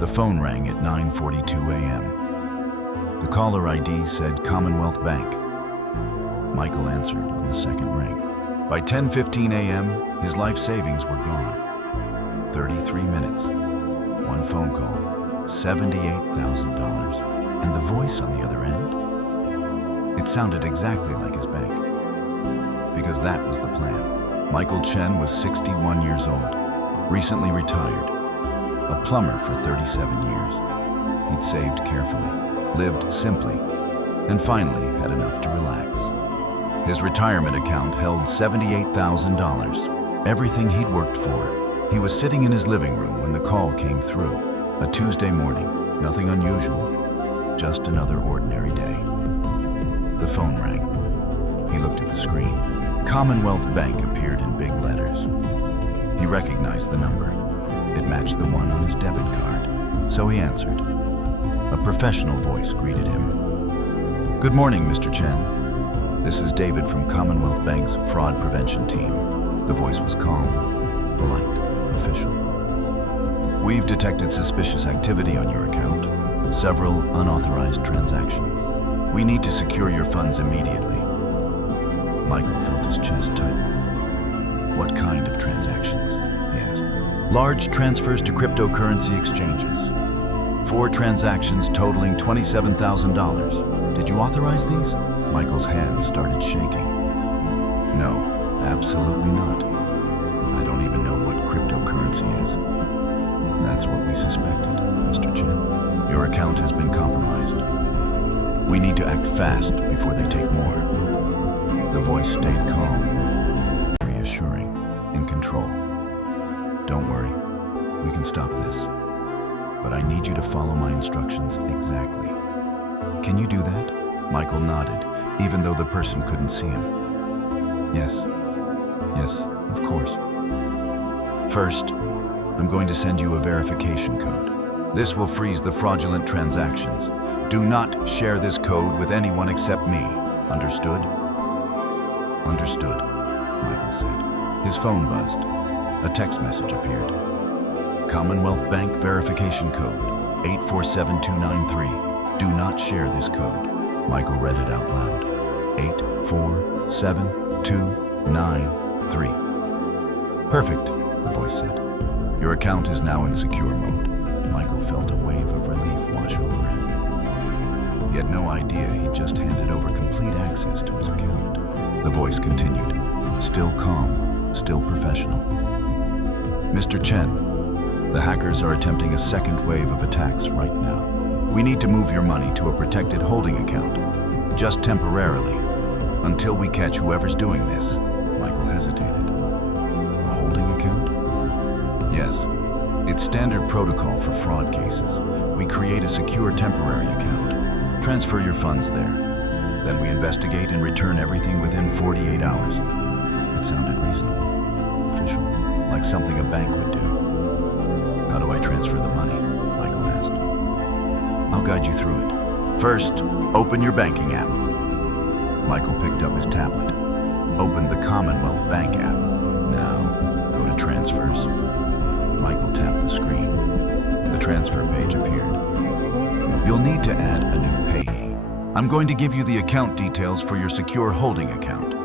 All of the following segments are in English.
The phone rang at 9:42 a.m. The caller ID said Commonwealth Bank. Michael answered on the second ring. By 10:15 a.m., his life savings were gone. 33 minutes, one phone call, $78,000, and the voice on the other end? It sounded exactly like his bank. Because that was the plan. Michael Chen was 61 years old, recently retired, a plumber for 37 years. He'd saved carefully, lived simply, and finally had enough to relax. His retirement account held $78,000, everything he'd worked for. He was sitting in his living room when the call came through. A Tuesday morning, nothing unusual, just another ordinary day. The phone rang. He looked at the screen. Commonwealth Bank appeared in big letters. He recognized the number. It matched the one on his debit card, so he answered. A professional voice greeted him. "Good morning, Mr. Chen. This is David from Commonwealth Bank's fraud prevention team." The voice was calm, polite, official. "We've detected suspicious activity on your account, several unauthorized transactions. We need to secure your funds immediately." Michael felt his chest tighten. "What kind of transactions?" he asked. "Large transfers to cryptocurrency exchanges. 4 transactions totaling $27,000. Did you authorize these?" Michael's hands started shaking. "No, absolutely not. I don't even know what cryptocurrency is." "That's what we suspected, Mr. Chen. Your account has been compromised. We need to act fast before they take more." The voice stayed calm, reassuring, in control. "Don't worry, we can stop this. But I need you to follow my instructions exactly. Can you do that?" Michael nodded, even though the person couldn't see him. Yes, of course. "First, I'm going to send you a verification code. This will freeze the fraudulent transactions. Do not share this code with anyone except me. Understood?" "Understood," Michael said. His phone buzzed. A text message appeared. "Commonwealth Bank verification code, 847293. Do not share this code." Michael read it out loud. 847293. "Perfect," the voice said. "Your account is now in secure mode." Michael felt a wave of relief wash over him. He had no idea he'd just handed over complete access to his account. The voice continued, still calm, still professional. "Mr. Chen, the hackers are attempting a second wave of attacks right now. We need to move your money to a protected holding account, just temporarily, until we catch whoever's doing this." Michael hesitated. "A holding account?" "Yes. It's standard protocol for fraud cases. We create a secure temporary account, transfer your funds there. Then we investigate and return everything within 48 hours. It sounded reasonable, official, like something a bank would do. "How do I transfer the money?" Michael asked. "I'll guide you through it. First, open your banking app." Michael picked up his tablet, opened the Commonwealth Bank app. "Now, go to Transfers." Michael tapped the screen. The transfer page appeared. "You'll need to add a new payee. I'm going to give you the account details for your secure holding account."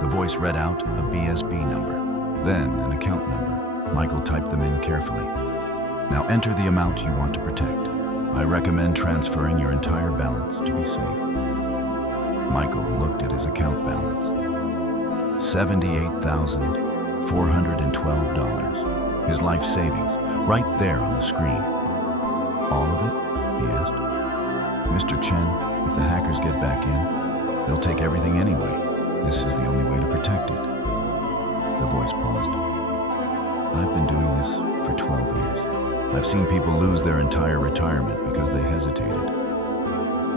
The voice read out a BSB number, then an account number. Michael typed them in carefully. "Now enter the amount you want to protect. I recommend transferring your entire balance to be safe." Michael looked at his account balance. $78,412. His life savings, right there on the screen. "All of it?" he asked. "Mr. Chen, if the hackers get back in, they'll take everything anyway. This is the only way to protect it." The voice paused. "I've been doing this for 12 years. I've seen people lose their entire retirement because they hesitated.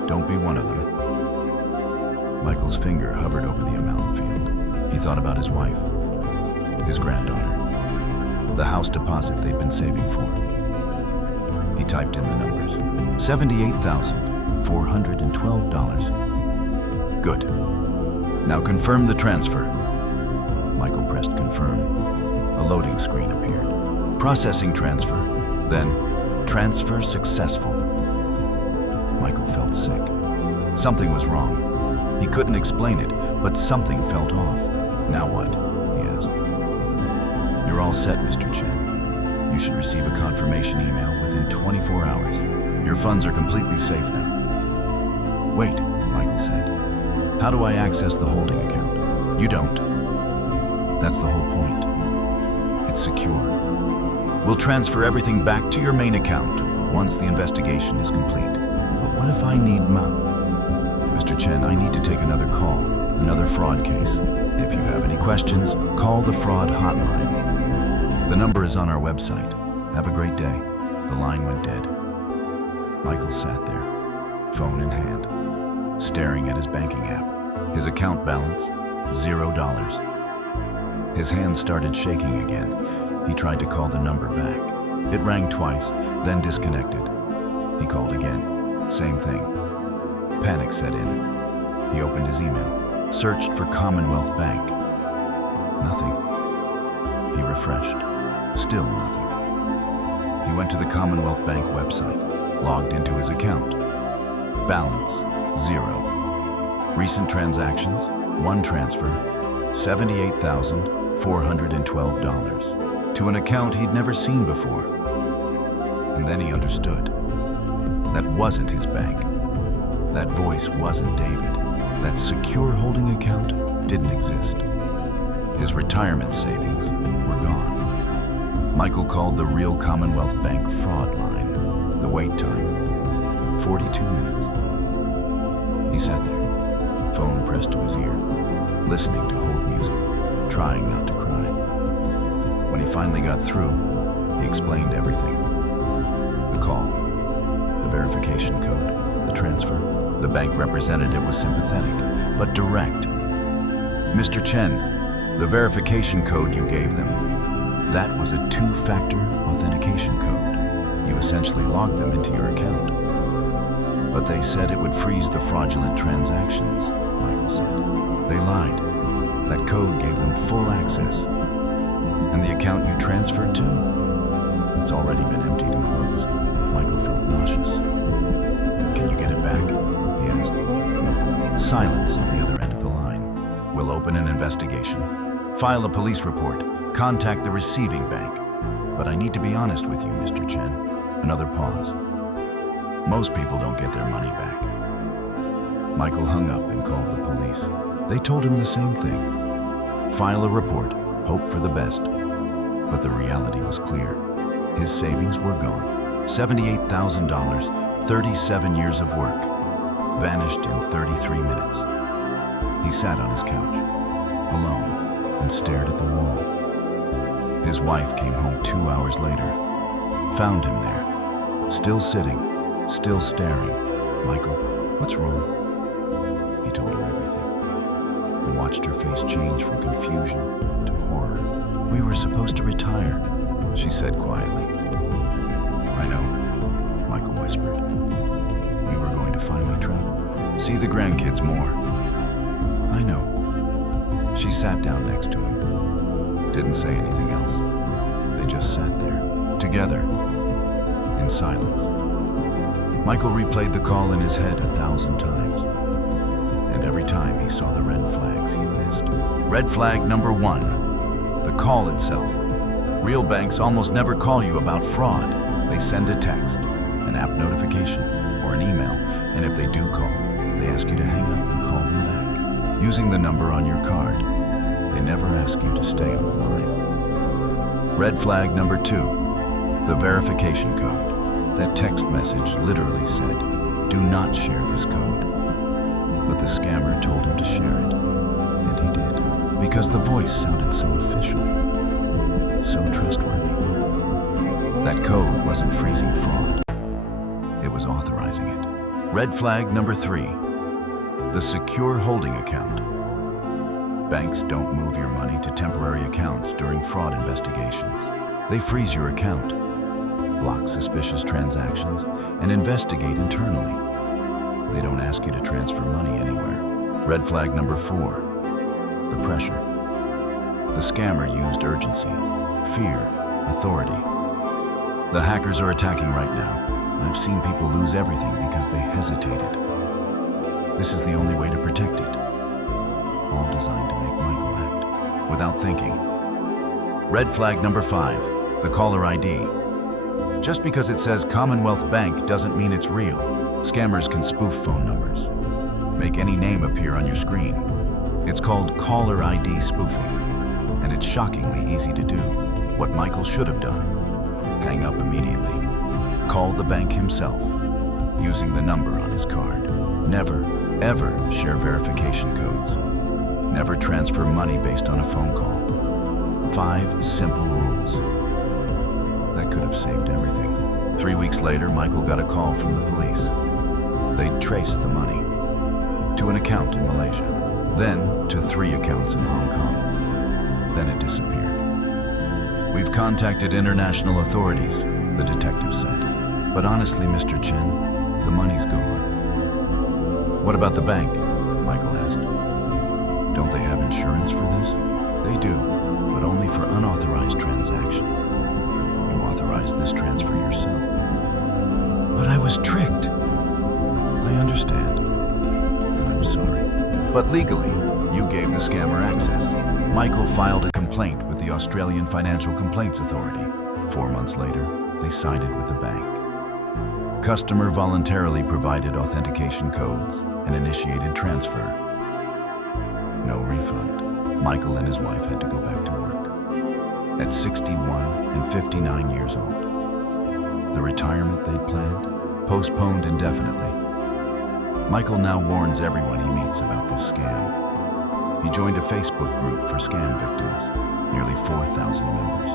Don't be one of them." Michael's finger hovered over the amount field. He thought about his wife, his granddaughter, the house deposit they'd been saving for. He typed in the numbers. $78,412. "Good. Now confirm the transfer." Michael pressed confirm. A loading screen appeared. "Processing transfer." Then, Transfer successful. Michael felt sick. Something was wrong. He couldn't explain it, but something felt off. Now what? He asked. You're all set, Mr. Chen. You should receive a confirmation email within 24 hours. Your funds are completely safe now. Wait, Michael said. How do I access the holding account? You don't. That's the whole point. It's secure. We'll transfer everything back to your main account once the investigation is complete. But what if I need Mr. Chen, I need to take another call, another fraud case. If you have any questions, call the fraud hotline. The number is on our website. Have a great day. The line went dead. Michael sat there, phone in hand, staring at his banking app. His account balance, $0. His hands started shaking again. He tried to call the number back. It rang twice, then disconnected. He called again. Same thing. Panic set in. He opened his email, searched for Commonwealth Bank. Nothing. He refreshed. Still nothing. He went to the Commonwealth Bank website, logged into his account. Balance, $0. Recent transactions, one transfer, $78,412 to an account he'd never seen before. And then he understood. That wasn't his bank. That voice wasn't David. That secure holding account didn't exist. His retirement savings were gone. Michael called the real Commonwealth Bank fraud line. The wait time, 42 minutes. He sat there, phone pressed to his ear, listening to hold music, trying not to cry. When he finally got through, he explained everything. The call, the verification code, the transfer. The bank representative was sympathetic, but direct. Mr. Chen, the verification code you gave them, that was a two-factor authentication code. You essentially logged them into your account. But they said it would freeze the fraudulent transactions, Michael said. They lied. That code gave them full access. And the account you transferred to? It's already been emptied and closed. Michael felt nauseous. Can you get it back? He asked. Silence on the other end of the line. We'll open an investigation. File a police report. Contact the receiving bank. But I need to be honest with you, Mr. Chen. Another pause. Most people don't get their money back. Michael hung up and called the police. They told him the same thing. File a report, hope for the best. But the reality was clear. His savings were gone. $78,000, 37 years of work, vanished in 33 minutes. He sat on his couch, alone, and stared at the wall. His wife came home 2 hours later, found him there, still sitting, still staring. Michael, what's wrong? He told her everything, and watched her face change from confusion to horror. We were supposed to retire, she said quietly. I know, Michael whispered. We were going to finally travel, see the grandkids more. I know. She sat down next to him. Didn't say anything else. They just sat there, together, in silence. Michael replayed the call in his head 1,000 times. And every time he saw the red flags he'd missed. Red flag number 1, the call itself. Real banks almost never call you about fraud. They send a text, an app notification, or an email, and if they do call, they ask you to hang up and call them back, using the number on your card. They never ask you to stay on the line. Red flag number 2, the verification code. That text message literally said, do not share this code. But the scammer told him to share it, and he did, because the voice sounded so official, so trustworthy. That code wasn't freezing fraud. It was authorizing it. Red flag number 3, the secure holding account. Banks don't move your money to temporary accounts during fraud investigations. They freeze your account, block suspicious transactions, and investigate internally. They don't ask you to transfer money anywhere. Red flag number 4, the pressure. The scammer used urgency, fear, authority. The hackers are attacking right now. I've seen people lose everything because they hesitated. This is the only way to protect it. All designed to make Michael act without thinking. Red flag number 5, the caller ID. Just because it says Commonwealth Bank doesn't mean it's real. Scammers can spoof phone numbers. Make any name appear on your screen. It's called caller ID spoofing, and it's shockingly easy to do. What Michael should have done: hang up immediately. Call the bank himself, using the number on his card. Never, ever share verification codes. Never transfer money based on a phone call. 5 simple rules. That could have saved everything. 3 weeks later, Michael got a call from the police. They'd traced the money to an account in Malaysia, then to 3 accounts in Hong Kong. Then it disappeared. "We've contacted international authorities," the detective said. "But honestly, Mr. Chen, the money's gone." "What about the bank?" Michael asked. "Don't they have insurance for this?" "They do, but only for unauthorized transactions. You authorized this transfer yourself." "But I was tricked." "I understand, and I'm sorry. But legally, you gave the scammer access." Michael filed a complaint with the Australian Financial Complaints Authority. 4 months later, they sided with the bank. Customer voluntarily provided authentication codes and initiated transfer. No refund. Michael and his wife had to go back to work. At 61 and 59 years old, the retirement they'd planned postponed indefinitely. Michael now warns everyone he meets about this scam. He joined a Facebook group for scam victims, nearly 4,000 members.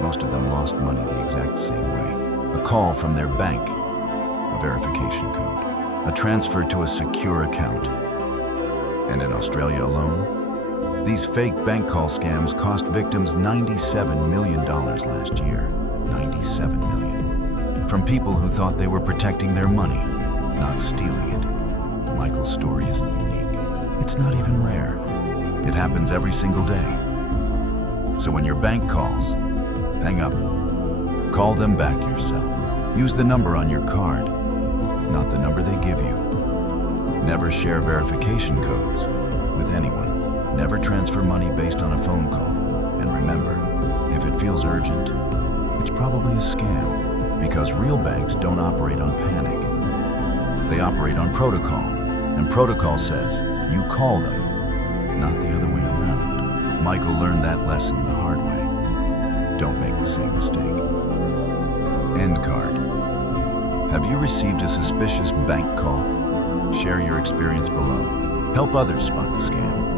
Most of them lost money the exact same way. A call from their bank, a verification code, a transfer to a secure account. And in Australia alone, these fake bank call scams cost victims $97 million last year. $97 million. From people who thought they were protecting their money, not stealing it. Michael's story isn't unique. It's not even rare. It happens every single day. So when your bank calls, hang up. Call them back yourself. Use the number on your card, not the number they give you. Never share verification codes with anyone. Never transfer money based on a phone call. And remember, if it feels urgent, it's probably a scam, because real banks don't operate on panic. They operate on protocol, and protocol says you call them, not the other way around. Michael learned that lesson the hard way. Don't make the same mistake. End card. Have you received a suspicious bank call? Share your experience below. Help others spot the scam.